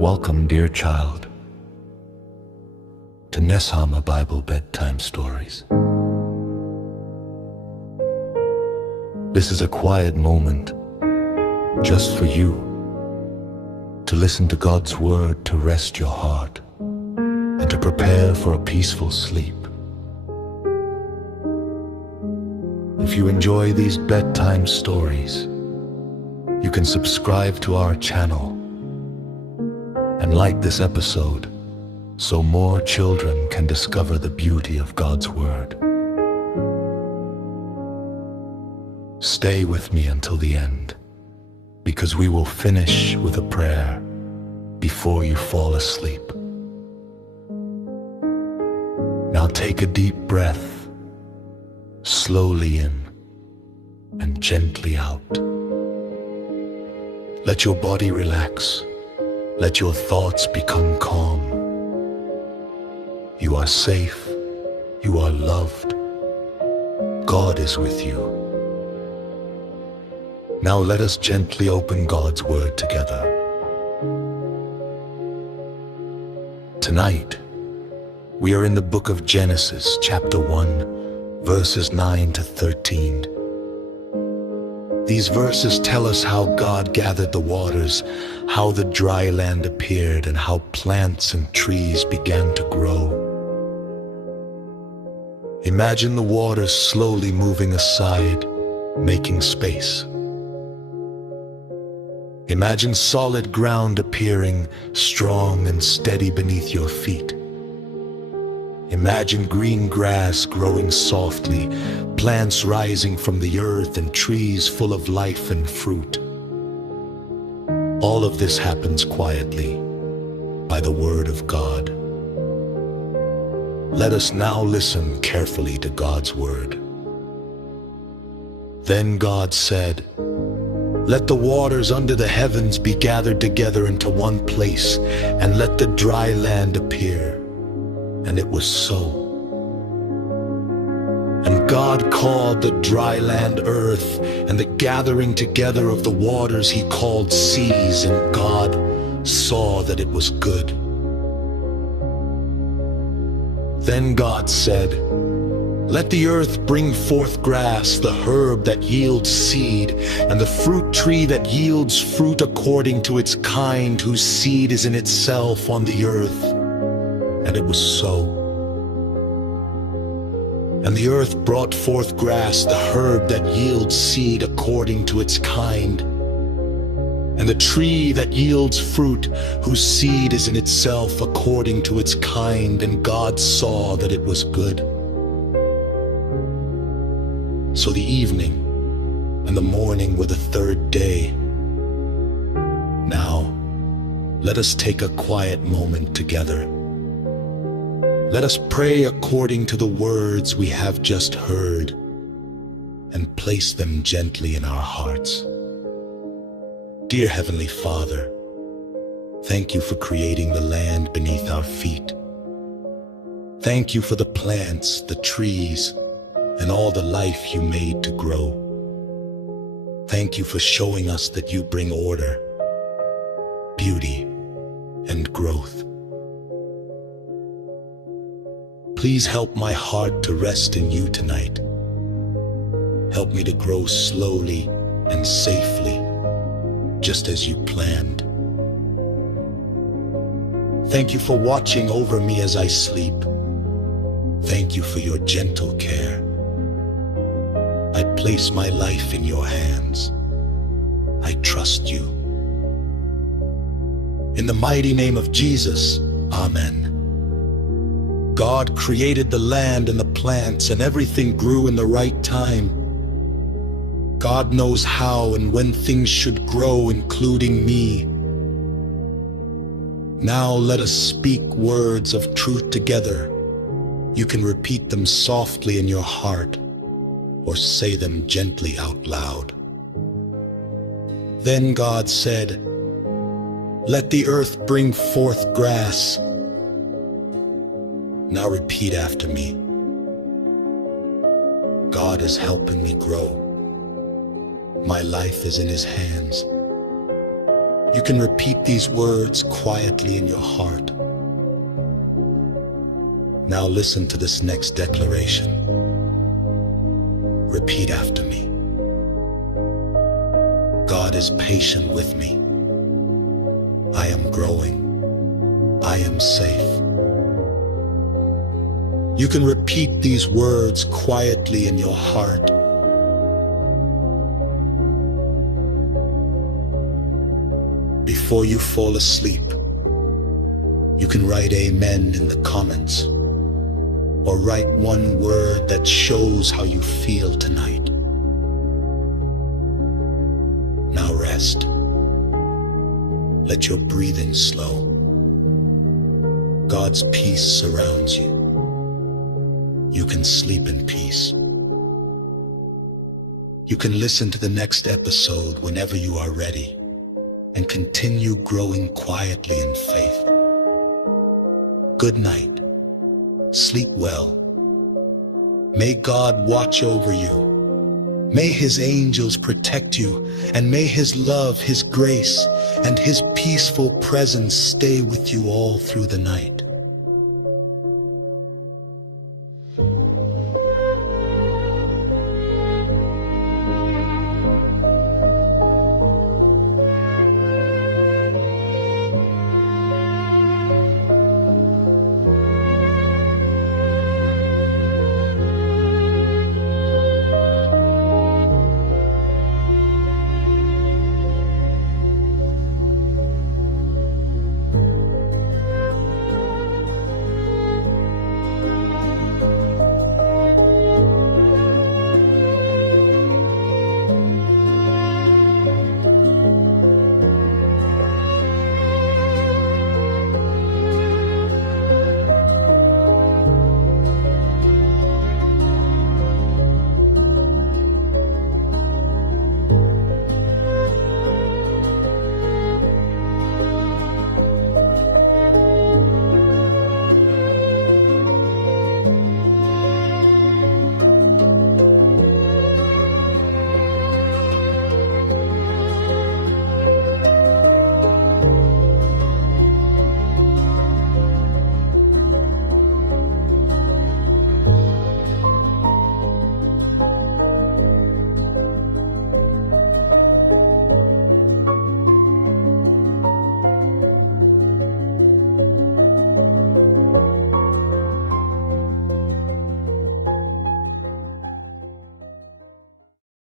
Welcome, dear child, to Neshama Bible Bedtime Stories. This is a quiet moment just for you to listen to God's word, to rest your heart, and to prepare for a peaceful sleep. If you enjoy these bedtime stories, you can subscribe to our channel and like this episode so more children can discover the beauty of God's word. Stay with me until the end, because we will finish with a prayer before you fall asleep. Now take a deep breath, slowly in and gently out. Let your body relax. Let your thoughts become calm. You are safe. You are loved. God is with you. Now let us gently open God's word together. Tonight, we are in the book of Genesis, chapter 1, verses 9 to 13. These verses tell us how God gathered the waters, how the dry land appeared, and how plants and trees began to grow. Imagine the waters slowly moving aside, making space. Imagine solid ground appearing, strong and steady beneath your feet. Imagine green grass growing softly, plants rising from the earth, and trees full of life and fruit. All of this happens quietly by the word of God. Let us now listen carefully to God's word. Then God said, "Let the waters under the heavens be gathered together into one place, and let the dry land appear." And it was so. And God called the dry land earth, and the gathering together of the waters he called seas, and God saw that it was good. Then God said, "Let the earth bring forth grass, the herb that yields seed, and the fruit tree that yields fruit according to its kind, whose seed is in itself on the earth." And it was so. And the earth brought forth grass, the herb that yields seed according to its kind, and the tree that yields fruit, whose seed is in itself according to its kind. And God saw that it was good. So the evening and the morning were the third day. Now, let us take a quiet moment together. Let us pray according to the words we have just heard, and place them gently in our hearts. Dear Heavenly Father, thank you for creating the land beneath our feet. Thank you for the plants, the trees, and all the life you made to grow. Thank you for showing us that you bring order, beauty, and growth. Please help my heart to rest in you tonight. Help me to grow slowly and safely, just as you planned. Thank you for watching over me as I sleep. Thank you for your gentle care. I place my life in your hands. I trust you. In the mighty name of Jesus, Amen. God created the land and the plants, and everything grew in the right time. God knows how and when things should grow, including me. Now let us speak words of truth together. You can repeat them softly in your heart, or say them gently out loud. Then God said, "Let the earth bring forth grass." Now repeat after me. God is helping me grow. My life is in His hands. You can repeat these words quietly in your heart. Now listen to this next declaration. Repeat after me. God is patient with me. I am growing. I am safe. You can repeat these words quietly in your heart. Before you fall asleep, you can write amen in the comments, or write one word that shows how you feel tonight. Now rest. Let your breathing slow. God's peace surrounds you. You can sleep in peace. You can listen to the next episode whenever you are ready and continue growing quietly in faith. Good night. Sleep well. May God watch over you. May His angels protect you, and may His love, His grace, and His peaceful presence stay with you all through the night.